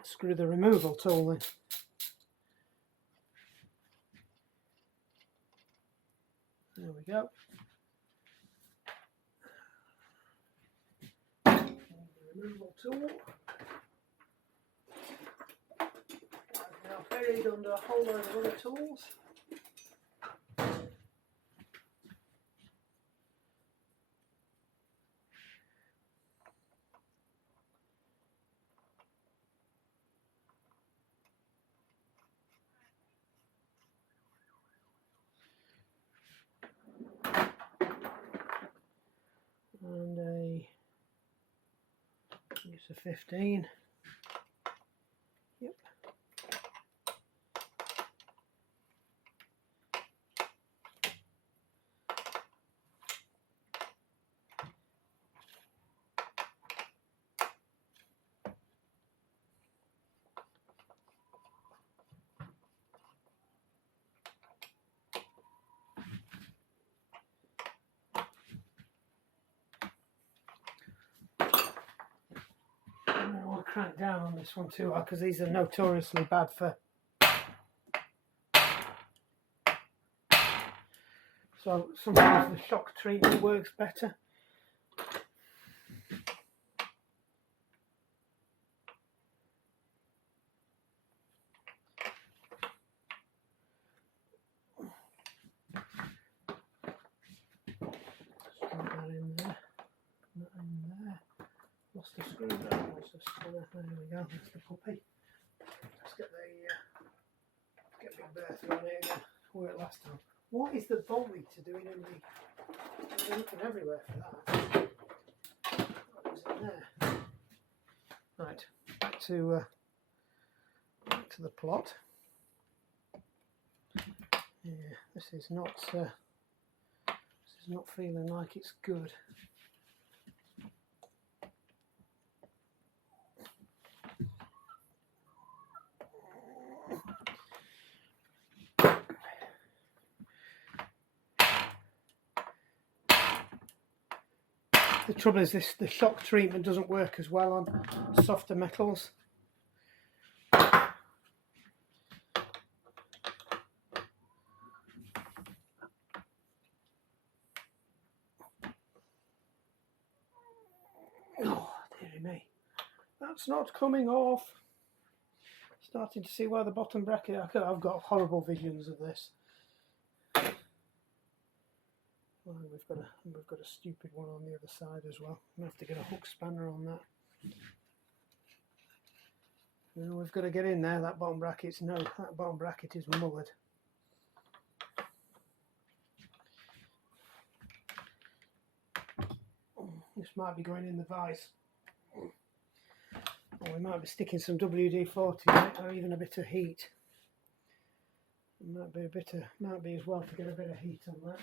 screw the removal tool in. There we go. And the removal tool. I've now buried under a whole load of other tools. And use a 15. Yep. I want to crank down on this one too, because these are notoriously bad for. So sometimes the shock treatment works better. Just put that in there. That in there. Lost the screwdriver. There we go. That's the puppy. Let's get Big Bertha on it again. Worked last time. What is the bolt meter doing in the? I'm looking everywhere for that. What was in there? Right, back to the plot. Yeah, this is not feeling like it's good. The trouble is the shock treatment doesn't work as well on softer metals. Oh, dearie me. That's not coming off. Starting to see why the bottom bracket, I've got horrible visions of this. Oh, we've got a stupid one on the other side as well. I'm going to have to get a hook spanner on that. No, we've got to get in there. That bottom bracket's that bottom bracket is mullered. This might be going in the vise. Or we might be sticking some WD-40 in it, or even a bit of heat. It might be as well to get a bit of heat on that.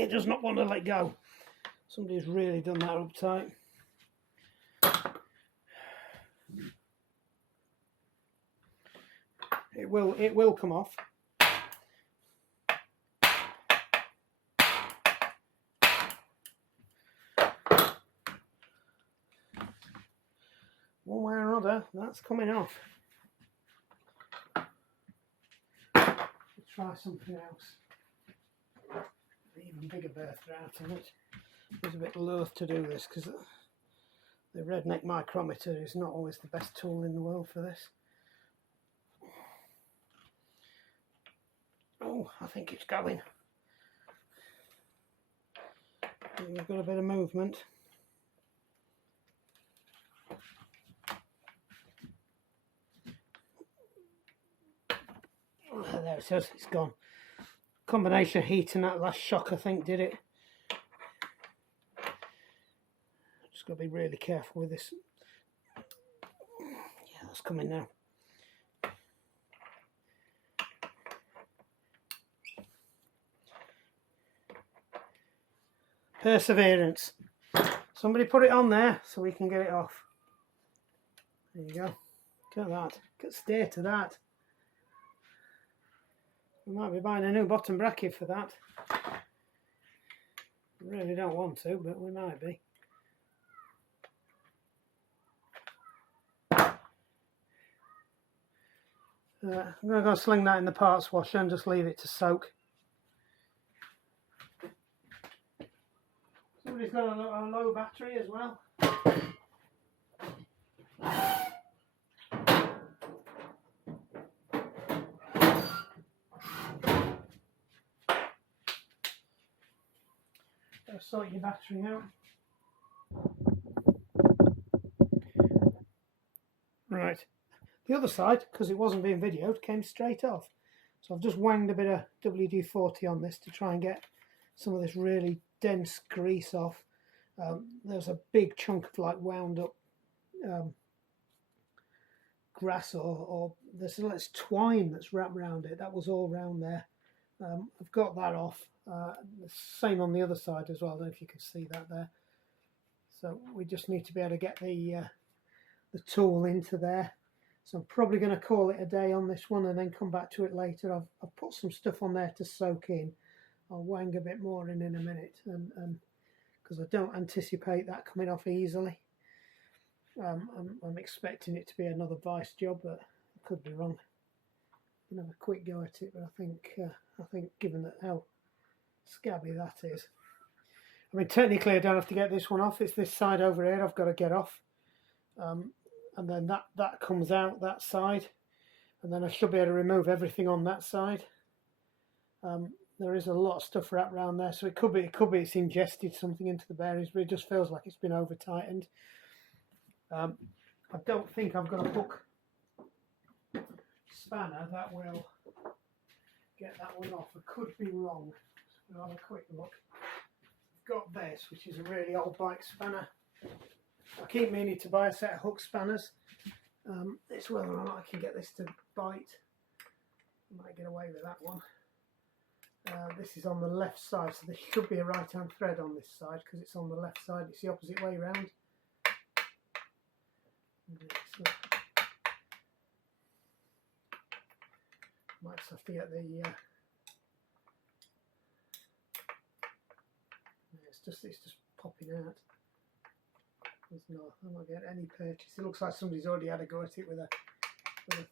it does not want to let go. Somebody's really done that uptight. It will come off. One way or another, that's coming off. Let's try something else. An even bigger bertha out of it. I was a bit loath to do this because the redneck micrometer is not always the best tool in the world for this. Oh, I think it's going. We've got a bit of movement. Oh, there it is, it's gone. Combination of heat and that last shock, I think, did it. Just got to be really careful with this. Yeah, that's coming now. Perseverance. Somebody put it on there so we can get it off. There you go. Look at that. Look at the state of that. We might be buying a new bottom bracket for that. We really don't want to, but we might be. I'm going to go sling that in the parts washer and just leave it to soak. Somebody's got a low battery as well. Gotta sort your battery out. Right. The other side, because it wasn't being videoed, came straight off. So I've just wanged a bit of WD-40 on this to try and get some of this really dense grease off. There's a big chunk of like wound up grass or there's twine that's wrapped around it. That was all around there. I've got that off. Same on the other side as well. I don't know if you can see that there. So we just need to be able to get the tool into there. So I'm probably going to call it a day on this one and then come back to it later. I've put some stuff on there to soak in. I'll wang a bit more in a minute, and because I don't anticipate that coming off easily. I'm expecting it to be another vice job, but I could be wrong. I'm gonna have a quick go at it, but I think given that how scabby that is, I mean technically I don't have to get this one off. It's this side over here I've got to get off, and then that comes out that side, and then I should be able to remove everything on that side. There is a lot of stuff wrapped around there, so it could be it's ingested something into the bearings, but it just feels like it's been over tightened. I don't think I've got a hook spanner that will get that one off. I could be wrong. So I'll have a quick look. I've got this, which is a really old bike spanner. I keep meaning to buy a set of hook spanners. It's whether or not I can get this to bite. I might get away with that one. This is on the left side, so there should be a right hand thread on this side because it's on the left side. It's the opposite way around. Might just have to get the it's just popping out. I'm not getting any purchase. It looks like somebody's already had a go at it with a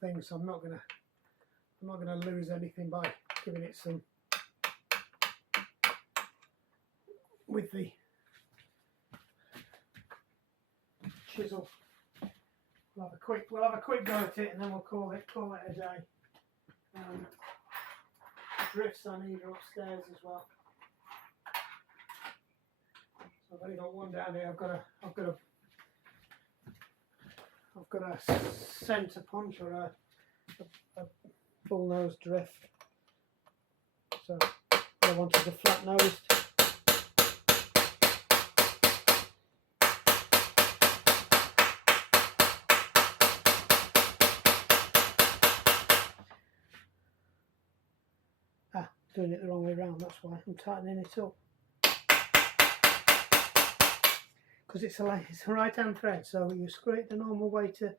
thing, so I'm not gonna lose anything by giving it some with the chisel. We'll have a quick go at it, and then we'll call it a day. Drifts I need are upstairs as well. So I've only got one down here. I've got a centre punch or a bull nose drift. So I wanted a flat nosed. Doing it the wrong way around, that's why I'm tightening it up. because it's a right hand thread, so you screw it the normal way to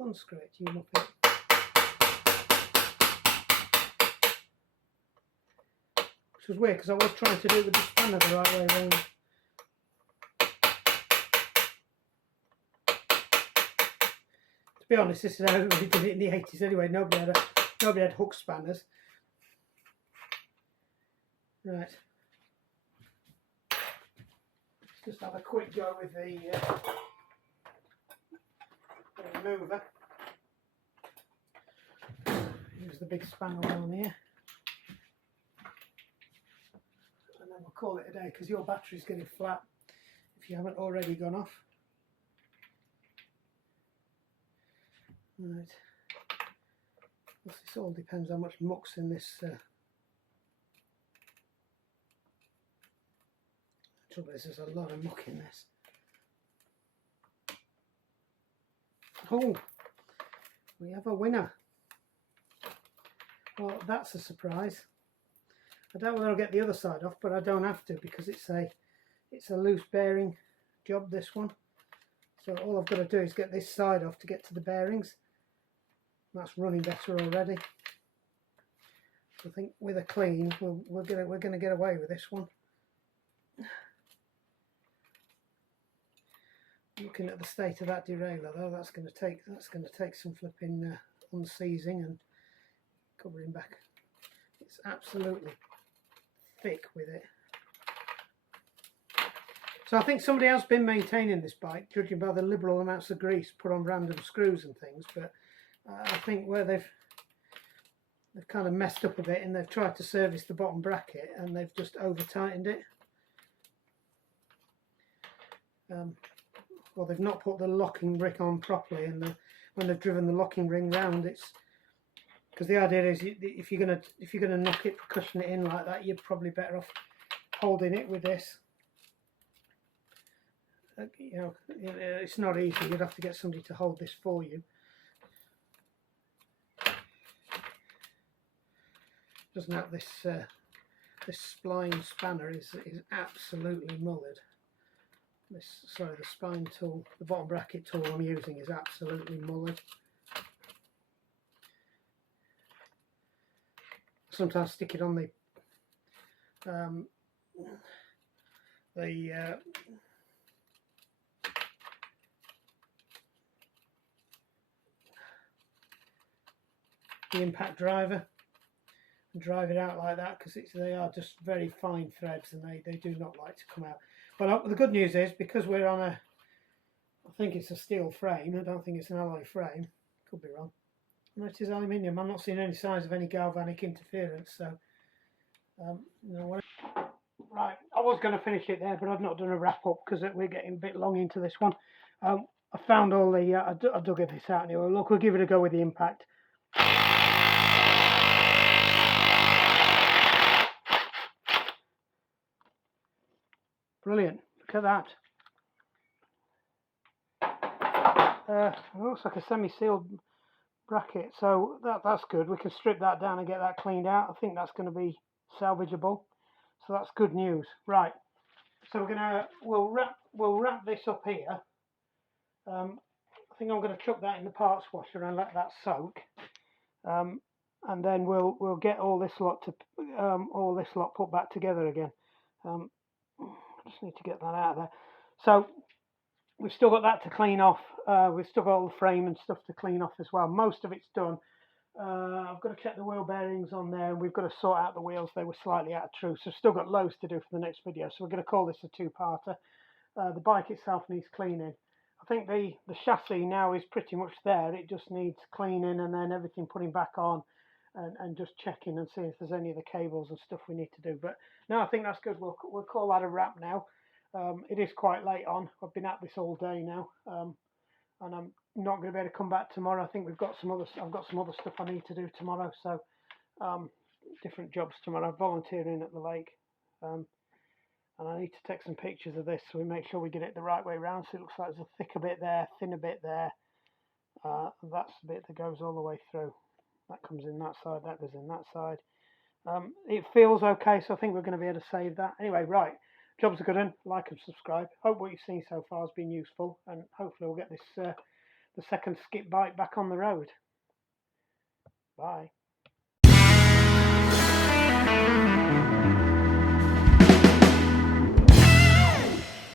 unscrew it. You muck it. Which was weird because I was trying to do it with the spanner the right way around. To be honest, this is how everybody did it in the 80s anyway. Nobody had hook spanners. Right. Let's just have a quick go with the remover. Use the big spanner on here. And then we'll call it a day because your battery's getting flat if you haven't already gone off. Right. This all depends how much muck's in this. Trouble is, there's a lot of muck in this. Oh, we have a winner. Well, that's a surprise. I don't know whether I'll get the other side off, but I don't have to because it's a loose bearing job, this one. So all I've got to do is get this side off to get to the bearings. That's running better already. So I think with a clean, we're going to get away with this one. Looking at the state of that derailleur though, that's going to take some flipping unseizing and covering back. It's absolutely thick with it. So I think somebody has been maintaining this bike, judging by the liberal amounts of grease put on random screws and things. But I think where they've kind of messed up a bit and they've tried to service the bottom bracket and they've just over tightened it. Well, they've not put the locking brick on properly, and when they've driven the locking ring round, it's because the idea is if you're gonna knock it, percussion it in like that, you're probably better off holding it with this. You know, it's not easy. You'd have to get somebody to hold this for you. Doesn't have this spline spanner is absolutely mullered. The spine tool, the bottom bracket tool I'm using is absolutely mullered. Sometimes stick it on the impact driver and drive it out like that because they are just very fine threads and they do not like to come out. Well, the good news is because we're on I think it's a steel frame. I don't think it's an alloy frame. Could be wrong. No, it is aluminium. I'm not seeing any signs of any galvanic interference. So, no. Right, I was going to finish it there, but I've not done a wrap up because we're getting a bit long into this one. I found all the. I dug this out anyway. Look, we'll give it a go with the impact. Brilliant, look at that. It looks like a semi-sealed bracket, so that's good. We can strip that down and get that cleaned out. I think that's going to be salvageable, so that's good news. Right, so we'll wrap this up here. I think I'm going to chuck that in the parts washer and let that soak, and then we'll get all this lot put back together again. Just need to get that out of there. So we've still got that to clean off. We've still got all the frame and stuff to clean off as well. Most of it's done. I've got to check the wheel bearings on there, and we've got to sort out the wheels. They were slightly out of true, so still got loads to do for the next video. So we're going to call this a two-parter. The bike itself needs cleaning. I think the chassis now is pretty much there. It just needs cleaning and then everything putting back on. And just checking and seeing if there's any of the cables and stuff we need to do. But no, I think that's good. We'll call that a wrap now. It is quite late on. I've been at this all day now, and I'm not going to be able to come back tomorrow. I think I've got some other stuff I need to do tomorrow. So different jobs tomorrow. Volunteering at the lake, and I need to take some pictures of this so we make sure we get it the right way around. So it looks like there's a thicker bit there, thinner bit there. That's the bit that goes all the way through. That comes in that side, that goes in that side. It feels okay, so I think we're going to be able to save that. Anyway, right, job's a good one. Like and subscribe. Hope what you've seen so far has been useful, and hopefully we'll get this the second skip bike back on the road. Bye.